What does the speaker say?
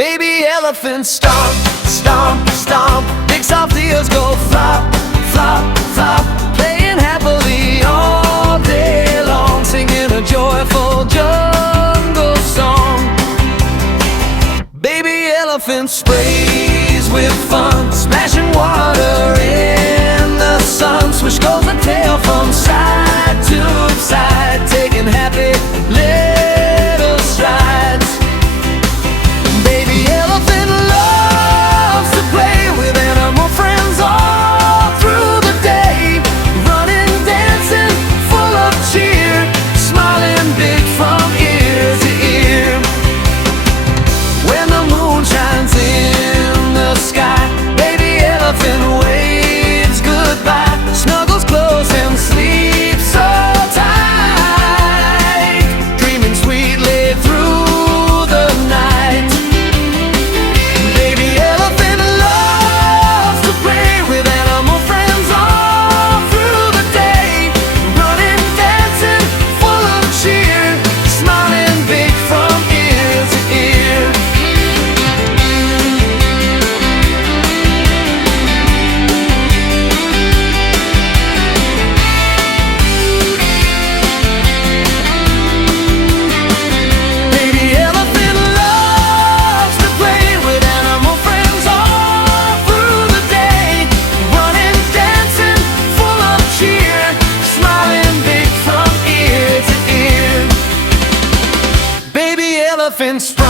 Baby elephant stomp, stomp, stomp. Big soft ears go flop, flop, flop. Playing happily all day long, singing a joyful jungle song. Baby elephant sprays with fun, splashing water in the sun. Swish goes the tail from side to side, taking happy little strides. Baby elephant loves to play with animal friends all through the day, running, dancing, full of cheer, smiling big from ear to ear. When the moon shines in the sky, baby elephant waves goodbye, snuggles close and sleeps so tight, dreaming sweetly through the night. Baby elephant loves to play with animal friends all through the day, running, dancing, full of cheer, smiling big from ear to ear. Baby elephant loves to play with animal friends all through the day, running, dancing, full of cheer, smiling big from ear to ear. Baby elephant sprung